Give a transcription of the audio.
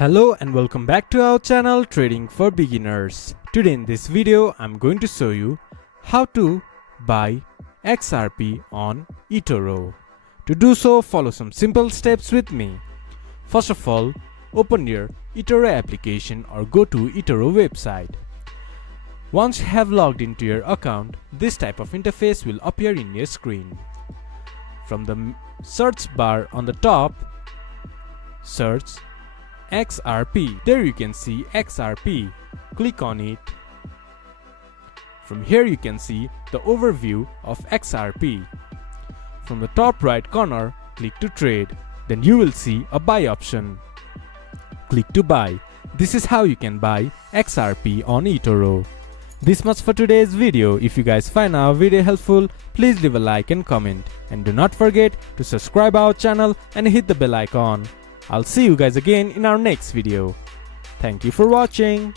Hello and welcome back to our channel Trading for Beginners. Today in this video I'm going to show you how to buy XRP on Etoro. To do so, follow some simple steps with me. First of all, open your Etoro application or go to Etoro website. Once you have logged into your account, this type of interface will appear in your screen. From the search bar on the top, search XRP. There you can see XRP. Click on it. From here you can see the overview of XRP. From the top right corner, click to trade. Then you will see a buy option. Click to buy. This is how you can buy XRP on Etoro. This much for today's video. If you guys find our video helpful, please leave a like and comment. And do not forget to subscribe our channel and hit the bell icon. I'll see you guys again in our next video. Thank you for watching.